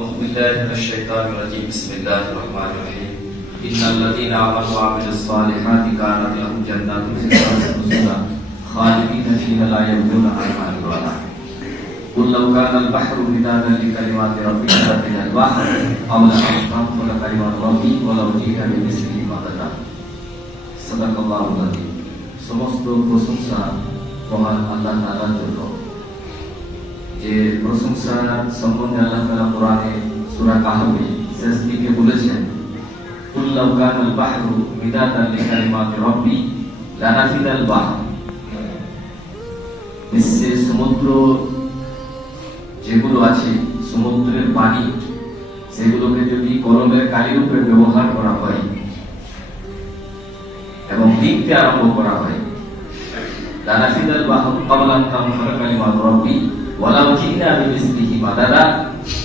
أعوذ بالله من الشيطان الرجيم بسم الله الرحمن الرحيم إن الذين آمنوا وعملوا الصالحات كانت لهم جنات الفردوس نزلا خالدين فيها لا يبغون عنها حولا قل لو كان البحر مدادا لكلمات ربي لنفد البحر قبل أن تنفد كلمات ربي ولو جئت بمثله مددا صدق الله العظيم সমস্ত প্রশংসা মহান আল্লাহ তাআলার জন্য যে প্রশংসা সম্বন্ধে আল্লাহ তাআলা কোরআনে সূরা কাহফে শেষ দিকে বলেছেন কুল লাউ কানাল বাহরু মিদাদান লিকালিমাতি রাব্বি লানাফিদাল বাহর। বিশ্বের সমুদ্র যেগুলো আছে সমুদ্রের পানি সেগুলোকে যদি কলমের কালি রূপে ব্যবহার করা হয় এবং লিখতে আরম্ভ করা হয় লানাফিদাল বাহর ক্বাবলা আন তানফাদা কালিমাতু রাব্বি ওয়ালাউ জিনা বিমিসলিহি মাদাদা।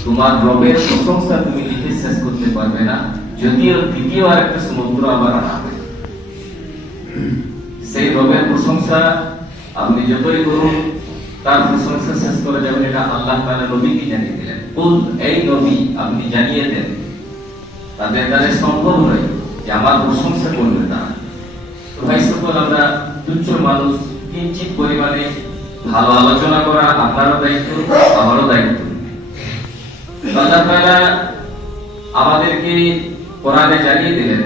তোমার রবের প্রশংসা তুমি লিখে শেষ করতে পারবে না যদিও দ্বিতীয় আরেকটা সমুদ্র আবার আনা হয়। সেই রবের প্রশংসা আপনি যতই করুন তার প্রশংসা শেষ করা যাবে না। এটা আল্লাহ তাআলা নবীকে জানিয়ে দিলেন, কুল এই নবী আপনি জানিয়ে দেন তাদের দ্বারা সম্ভব নয় যে আমার প্রশংসা করবে না। তো ভাই সকল, আমরা তুচ্ছ মানুষ, কিঞ্চিত পরিমাণে ভালো আলোচনা করা আপনারও দায়িত্ব, আমারও দায়িত্ব। আল্লাহ তাআলা আমাদেরকে কোরআনে জানিয়ে দিলেন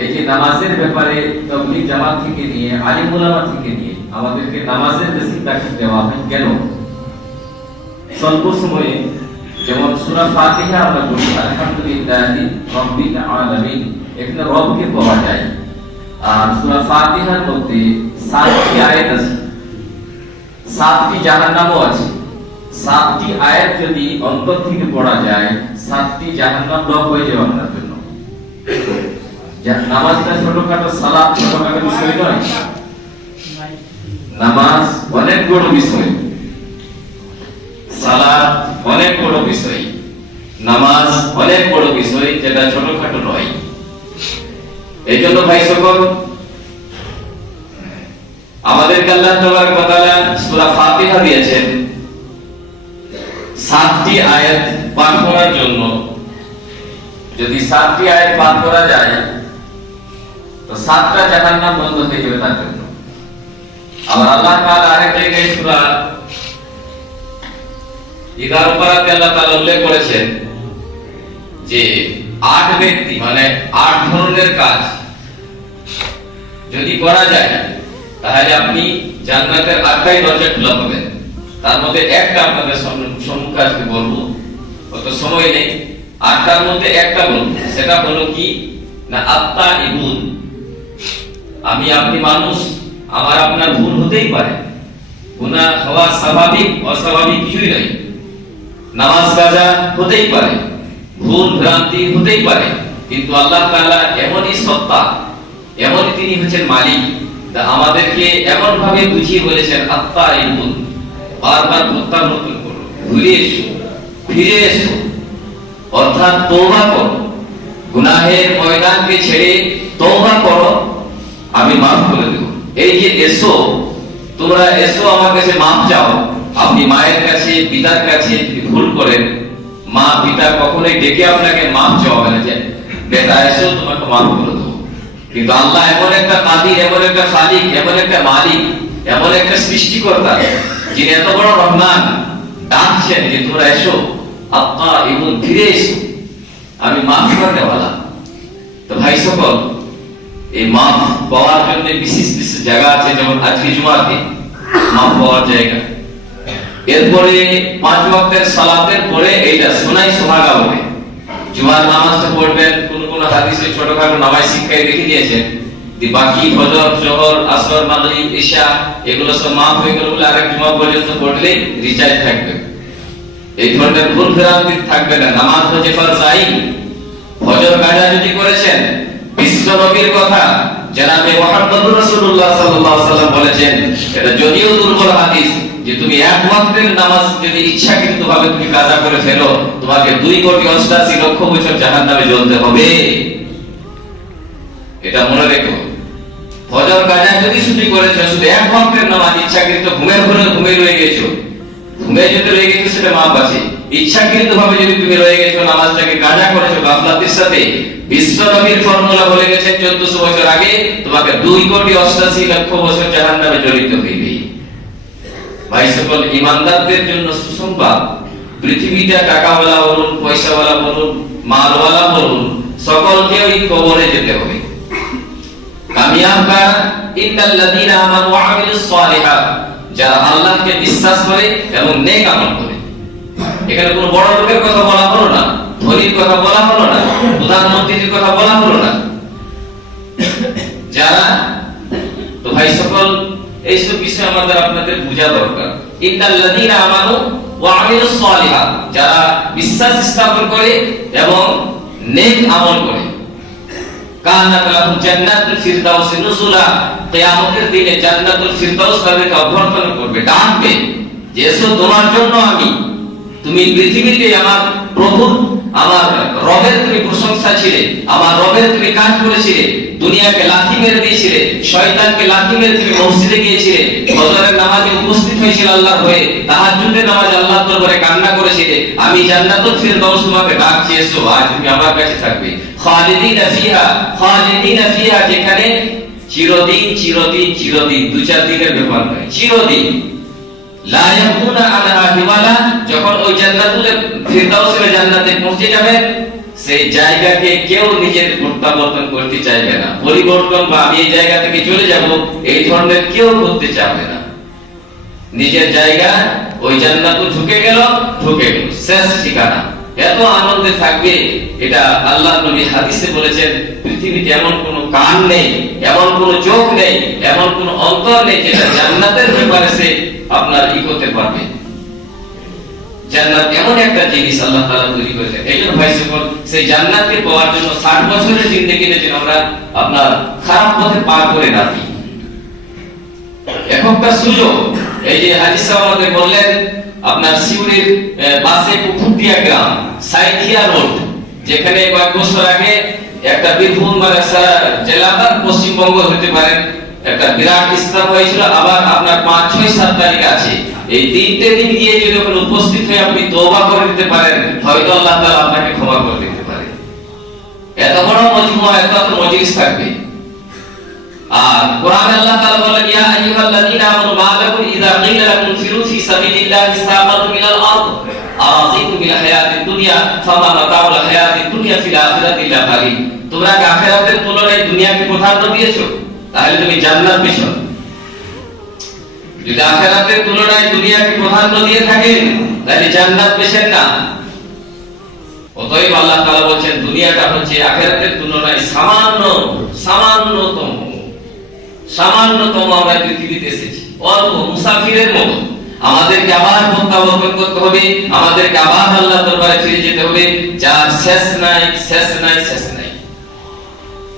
এই যে নামাজের ব্যাপারে তাবলীগ জামাত থেকে নিয়ে আলিম উলামা থেকে নিয়ে আমাদেরকে নামাজের বেশি তাকিদ দেওয়া হয় কেন? স্বল্প সময়ে যেমন সূরা ফাতিহা আমরা পড়ি আলহামদুলিল্লাহি রাব্বিল আলামিন, এখানে রবকে পাওয়া যায়। আর সূরা ফাতিহার মধ্যে 7টি আয়াত আছে, 7টি জাহান্নামও আছে। 7টি আয়াত যদি অন্তর থেকে পড়া যায় 7টি জাহান্নাম রব হয়ে যাবে আপনার জন্য। নামাজটা ছোটখাটো, সালাত ছোটখাটো বিষয় নয়, নামাজ অনেক বড় বিষয়, সালাত অনেক বড় বিষয়, নামাজ অনেক বড় বিষয়, যেটা ছোটখাটো নয়। এই জন্য ভাই সকল, আমাদেরকে আল্লাহ তাবারক ওয়া তাআলা সূরা ফাতিহা দিয়েছেন 7টি আয়াত পাঠ করার জন্য। যদি 7টি আয়াত পাঠ করা যায় তো 7টা জাহান্নাম বন্ধ হয়ে যাবে তার জন্য। আবার আল্লাহ তাআলা আরেক জায়গায় সূরা 11 পারাতে আল্লাহ তাআলা উল্লেখ করেছেন যে 8 ব্যক্তি মানে 8 ধরনের কাজ যদি করা যায় তাহলে আপনি জান্নাতের 8টাই দরজা খোলা পাবেন। তার মধ্যে একটা আপনাদের সম্মুখে আজকে বলবো, অত সময় নেই। 8টার মধ্যে একটা বলবো, সেটা হলো কি না আত্তাইবুন। আমি আপনি মানুষ, আমার আপনার ভুল হতেই পারে, গুনাহ হওয়া স্বাভাবিক, অস্বাভাবিক কিছুই নয়। নামাজ কাজা হতেই পারে, ভুল ভ্রান্তি হতেই পারে, কিন্তু আল্লাহ তাআলা এমনই সত্তা, এমনই তিনি হচ্ছেন মালিক, তা আমাদেরকে এমন ভাবে বুঝিয়ে বলেছেন আত্তাইবুন, বারবার প্রত্যাবর্তন করো, ঘুরে এসো, ফিরে এসো, অর্থাৎ তওবা করো, গুনাহের ময়দানকে ছেড়ে তওবা করো, আমি মাফ করে দেব। এই যে এসো, তোমরা এসো আমার কাছে মাফ চাও। আপনি মায়ের কাছে, পিতার কাছে ভুল করেন, মা পিতা কখনোই ডেকে আপনাকে মাফ চাওয়াবে না যে বেটা এসো তোমাকে মাফ করে দেবো। কিন্তু আল্লাহ এমন একটা কাদির, এমন একটা খালিক, এমন একটা মালিক, এমন একটা সৃষ্টিকর্তা, যিনি এত বড় রহমান, ডাকছেন যে তোমরা এসো, আত্মা এবং ফিরে এসো, আমি মাফ করতে ওয়ালা। তো ভাই সকল, এই মাফ পাওয়ার জন্য বিশেষ বিশেষ জায়গা আছে, যেমন আজকে জুমাতে মাফ পাওয়ার জায়গা। এরপরে 5 ওয়াক্তের সালাতের পরে এইটা সুনাই সোহাগা হবে। জুমার নামাজটা পড়বেন, কোন কোন হাদিসে ছোটখাটো নামাজ শিক্ষায় রেখে দিয়েছেন, বাকি ফজর, জোহর, আসর, মাগরিব, ইশা এগুলো সব মাফ হয়ে গেল বলে আরেক জুমা পর্যন্ত পড়লে রিচার্জ থাকবে। এই ধরনের ভুল ভ্রান্তি থাকবে না। নামাজ হচ্ছে ফরজ আইন। ফজর কাজা যদি করেছেন, বিশ্ব নবীর কথা জনাবে মুহাম্মদুর রাসূলুল্লাহ সাল্লাল্লাহু আলাইহি ওয়াসাল্লাম বলেছেন, এটা যদিও দুর্বল হাদিস, যে তুমি এক ওয়াক্তের নামাজ যদি ইচ্ছাকৃতভাবে তুমি কাজা করে ফেলো, তোমাকে 2,88,00,000 বছর জাহান্নামে জ্বলতে হবে। এটা মনে রেখো। ফজর কাজা যদি ছুটি করেছো, শুধু এক ওয়াক্তের নামাজ ইচ্ছাকৃত ঘুমের ঘরে ঘুমিয়ে রয়ে গেছো, ঘুমিয়ে যদি রয়ে গেছো, সেটা মাপ আছে। ইচ্ছাকৃতভাবে যদি তুমি রয়ে গেছো, নামাজটাকে কাজা করেছো গাফলাতের সাথে, বিশ্ব নবীর ফর্মুলা বলে গেছেন 1400 বছর আগে, তোমাকে 2,88,00,000 বছর জাহান্নামে জ্বলিতে হইবে। ভাই সকল, ইমানদারদের জন্য সুসংবাদ, পৃথিবীতে টাকাওয়ালা বলুন, পয়সাওয়ালা বলুন, মালওয়ালা বলুন, সকলকে ওই কবরে যেতে হবে। কামিয়াব কারা? ইন্নাল্লাযীনা আমানু ওয়া আমিলুস সালিহাত, যারা আল্লাহকে বিশ্বাস করে এবং নেক আমল করে। এখানে কোনো বড় লোকের কথা বলা হলো না, ধনীর কথা বলা হলো না, প্রধানমন্ত্রীর কথা বলা হলো না। যারা, তো ভাই সকল, এইসব বিষয় আমাদের আপনাদের বোঝা দরকার। ইন্নাল্লাযীনা আমানু ওয়া আমিলুস সালিহাত, যারা বিশ্বাস স্থাপন করে এবং নেক আমল করে, কানাত লাহুম জান্নাতুল ফিরদাউস নুজুলা, কিয়ামতের দিনে জান্নাতুল ফিরদাউস তাদেরকে অভ্যর্থনা করবে, ডাকবে যে এসো তোমার জন্য আমি, তুমি পৃথিবীতে আমার প্রভু, আমার রবের তুমি প্রশংসা ছিলে, আমার রবের তুমি কাজ করেছিলে, দুনিয়াকে লাথি মেরে দিয়েছিলে, শয়তানকে লাথি মেরে তুমি মসজিদে গিয়েছিলে, ফজরের নামাজে উপস্থিত হয়েছিল আল্লাহর হয়ে, তাহাজ্জুদের নামাজে আল্লাহর দরবারে কান্না করেছিলে, আমি জান্নাতুল ফিরদাউস তোমাকে ডাকছি, এসো আজ তুমি আমার কাছে থাকবে। খালিদিনা ফিহা, খালিদিনা ফিহা, যেখানে চিরদিন চিরদিন চিরদিন, 2-4 দিনের ব্যাপার নয়, চিরদিন। লা ইয়াকুনা আনহা হিওয়ালা, যখন ওই জান্নাতুল ফিরদাউসের জান্নাতে পৌঁছে যাবে, সেই জায়গাকে কেউ নিজের প্রত্যাবর্তন করতে চাইবে না, পরিবর্তন বা আমি এই জায়গা থেকে চলে যাব এই ধরনের কেউ করতে চাইবে না। নিজের জায়গা ওই জান্নাতে ঢুকে গেল, শেষ ঠিকানা। এত আনন্দে থাকবে, এটা আল্লাহর নবী হাদিসে বলেছেন, পৃথিবীতে এমন কোনো কান নেই, এমন কোনো চোখ নেই, এমন কোনো অন্তর নেই যেটা জান্নাতের ব্যাপারে সে আপনার করতে পারবে। জান্নাত এমন একটা জিনিস আল্লাহ তাআলা তৈরি করেছেন। এইজন্য ভাই সকল, সেই জান্নাতকে পাওয়ার জন্য 60 বছরের জিন্দেগিতে যেন আমরা আপনার খারাপ পথে পার করে না দিই। একটা সুযোগ, এই যে হাদিসে আমাদের বললেন, আপনার সিউড়ির পাশে পুকুরদিয়া গ্রাম, সাইথিয়া রোড, যেখানে কয়েক বছর আগে একটা বীরভূম জেলা বা পশ্চিমবঙ্গ হতে পারেন, একটা বিরাট ইসলাম হয়েছিল। আবার আপনার 5, 6, 7 তারিখ আছে, এই 3টে দিন গিয়ে যদি ওখানে উপস্থিত হয়ে আপনি তওবা করে দিতে পারেন, হয়তো আল্লাহ তাআলা আপনাকে ক্ষমা করে দিতে পারে। এত বড় মজমুআ, এত মজলিস থাকবে। আর কোরআনে আল্লাহ তাআলা বলেন, ইয়া আইয়ুহাল্লাযীনা আমানু মা লাকুম ইযা কিলা লাকুম ফিরু ফি সাবিলিল্লাহি সাকাতুম ইলাল আরদ আরাযিতুম বিল হায়াতিদ দুনিয়া ফামা মাতাউল হায়াতিদ দুনিয়া ফিল আখিরাতি ইল্লা কালিল। তোমরা কি আখিরাতের তুলনায় দুনিয়াকে প্রাধান্য দিয়েছো? তাহলে তুমি জান্নাত পেছো। যদি আখিরাতের তুলনায় দুনিয়াকে প্রাধান্য দিয়ে থাকেন, তাহলে জান্নাত পেছেন না। অতএব আল্লাহ তাআলা বলেন, দুনিয়াটা হচ্ছে আখিরাতের তুলনায় সামান্যতম আমরা পৃথিবীতে এসেছি, অল্প মুসাফিরের মতো। আমাদেরকে আবার প্রত্যাবর্তন করতে হবে, আমাদেরকে আবার আল্লাহর দরবারে ফিরে যেতে হবে, যার শেষ নাই।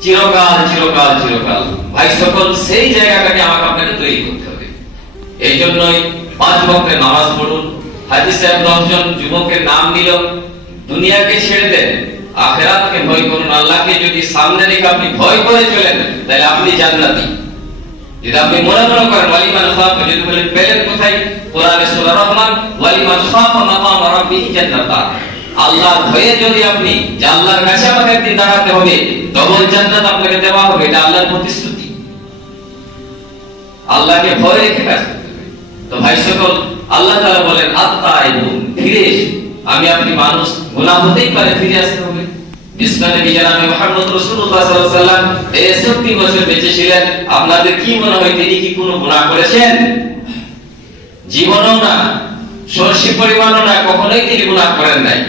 চিরকাল। ভাই সকল, সেই জায়গাটাকে আমাকে আপনাকে তৈরি করতে হবে। এই জন্যই 5 ওয়াক্তের নামাজ পড়ুন। হাজী সাহেব 10 জন যুবকের নাম নিল, দুনিয়াকে ছেড়ে দেন, আখিরাতকে ভয় করুন। আল্লাহকে যদি সামনে রেখে আপনি ভয় করে চলেন, তাহলে আপনি জান্নাতি। যদি আপনি মনে করেন ওয়ালিমান খাফা, যদি বলেন পেলেন কোথায়? কোরআনে সূরা রহমান, ওয়ালিমান খাফা মাকাম রাব্বিহি জান্নাতান। আল্লাহর ভয়ে যদি আপনি, যে আল্লাহর কাছে আমাকে একদিন দাঁড়াতে হবে, ডবল জান্নাত আপনাকে দেওয়া হবে, এটা আল্লাহর প্রতিশ্রুতি। আল্লাহকে ভয় রেখে কাজ করতে হবে। তো ভাই সকল, আল্লাহ তাআলা বলেন, আত্তাইবুন, ফিরে এসো। আমি আপনি মানুষ, গুনাহ হতেই পারে, ফিরে আসতে হবে। বিশ্বনবী জনাবে মুহাম্মদ রাসূলুল্লাহ সাল্লাল্লাহু আলাইহি ওয়াসাল্লাম 63 বছর বেঁচে ছিলেন। আপনাদের কি মনে হয় তিনি কি কোনো গুনাহ করেছেন? জীবনও না, সর্ষে পরিমাণও না, কখনোই তিনি গুনাহ করেন নাই।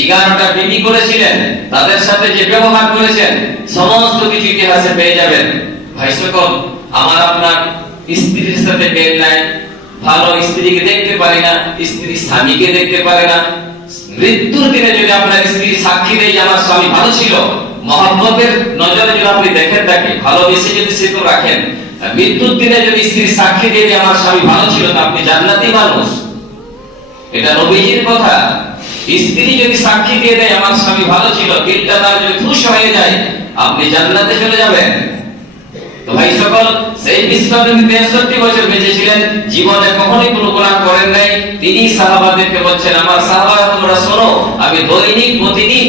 11টা বিবি করেছিলেন, তাদের সাথে যে ব্যবহার করেছেন সমস্ত কিছু ইতিহাসে পেয়ে যাবেন। ভাই সকল, আমার আপনার স্ত্রীর সাথে বের নাই, ভালো স্ত্রীকে দেখতে পারি না, স্ত্রী স্বামীকে দেখতে পারে না। মৃত্যুর দিনে যদি আপনার স্ত্রী সাক্ষী দেয় যে আমার স্বামী ভালো ছিল, মহব্বতের নজরে যদি আপনি দেখেন তাকে, ভালোবেসে যদি সেতু রাখেন, মৃত্যুর দিনে যদি স্ত্রী সাক্ষী দিয়ে যে আমার স্বামী ভালো ছিল, তা আপনি জান্নাতি মানুষ। এটা নবীজির কথা। স্ত্রী যদি সাক্ষী দিয়ে দেয় আমার স্বামী ভালো ছিল, দিলটা তার যদি খুশ হয়ে যায়, আপনি জান্নাতে চলে যাবেন। তো ভাই সকল, সেই বিশ্বনবী 63 বছর বেঁচে ছিলেন, জীবনে কখনোই কোনো গুনাহ করেন নাই। তিনি সাহাবাদেরকে বলছেন, আমার সাহাবারা তোমরা শোনো, আমি প্রতিদিন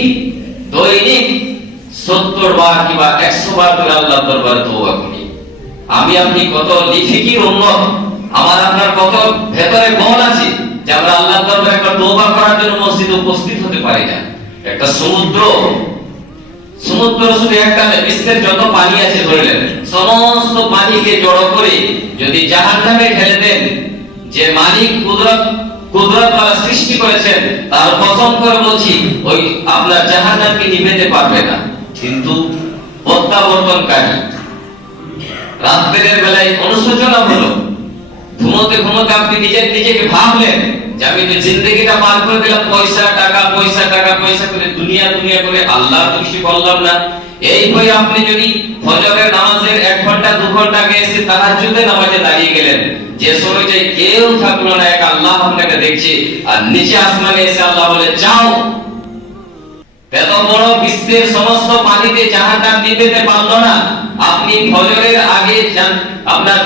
70 বার কিংবা 100 বার করে আল্লাহর দরবারে তওবা করি। আমি আপনি কত নিফিকির উম্মত, আমার আপনার কত ভেতরে বল আছে যে আমরা আল্লাহর দরবারে একবার তওবা করার জন্য মসজিদে উপস্থিত হতে পারি না। একটা সমুদ্র শুধু একটা নয়, বিশ্বের যত পানি আছে ধরলেন, সমস্ত পানিকে জড়ো করে যদি জাহান্নামে ঢেলে দেন, যে মালিক কুদরত ওয়ালা সৃষ্টি করেছেন, তার কসম করে বলছি ওই আপনার জাহান্নামকে নিভাতে পারবে না। কিন্তু প্রত্যাবর্তনকারী রাত্রের বেলায় অনুশোচনা হলো, ঘুমোতে আপনি নিজেকে ভাবলেন যে আমি তো জিন্দেগিটা পার করে দিলাম পয়সা টাকা করে, দুনিয়া করে, আল্লাহ তো কিছু করলাম না। এই হয়ে আপনি যদি ফজরের নামাজের 1 ঘন্টা 2 ঘন্টা আগে এসে তাহাজ্জুদের নামাজে দাঁড়িয়ে গেলেন, যে সময়টায় কেউ থাকলো না, এক আল্লাহ আপনাকে দেখছে, আর নিচে আসমানে এসে আল্লাহ বলে যাও, এত বড় বিশ্বের সমস্ত পানিতে জাহান্নাম নিভেতে পারলো না, আপনি ফজরের আগে আপনার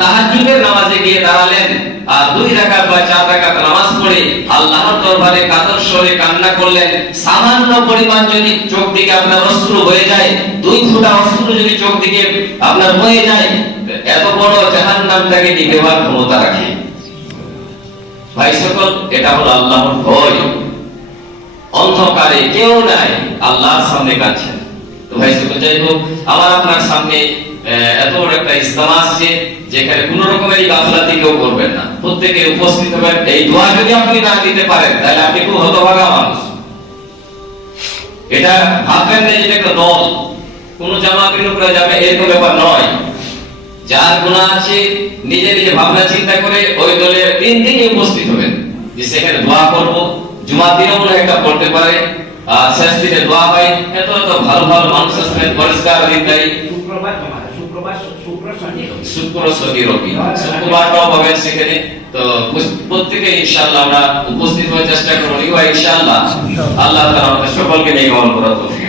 তাহাজ্জুদের নামাজে গিয়ে দাঁড়ালেন, আর 2 রাকাত বা 4 রাকাত নামাজ পড়ে আল্লাহর দরবারে কাতর স্বরে কান্না করলেন, সামান্য পরিমাণ যদি চোখ দিকে আপনার অশ্রু হয়ে যায়, 2 ফোঁটা অশ্রু যদি চোখ দিকে আপনার হয়ে যায়, এত বড় জাহান্নামটাকে নিভেবার ক্ষমতা রাখে। ভাই সকল, এটা হলো আল্লাহর ভয়। অন্ধকারে কেউ নাই, আল্লাহর সামনে কাঁদছেন। তো ভাই সকল, যাই হোক, আমার আপনার সামনে এত বড় একটা ইজতেমা আছে, যেখানে কোন রকমের গাফলাতি কেউ করবেন না, প্রত্যেকে উপস্থিত হবেন। এই দোয়া যদি আপনি না দিতে পারেন, তাহলে আপনি খুব হতভাগা মানুষ। এটা ভাববেন না যে একটা দল, কোন জামাতের উপরে যাবে, এরকম ব্যাপার নয়। যার গুনাহ আছে নিজে ভাবনা চিন্তা করে ওই দলে 3 দিন উপস্থিত হবেন, যে সেখানে দোয়া করব। জুমার দিনও মনে একটা পড়তে পারে, শেষ দিনে দোয়া হয়। এত ভালো মানুষ আছেন, পরিষ্কার দিনদারি, শুক্র শনি রবি, শুক্রবারটাও পাবেন সেখানে। তো প্রত্যেকে ইনশাআল্লাহ আমরা উপস্থিত হওয়ার চেষ্টা করব ইনশাআল্লাহ। আল্লাহ তাআলা আমাদের সকলকে নিয়ে আমল করার তৌফিক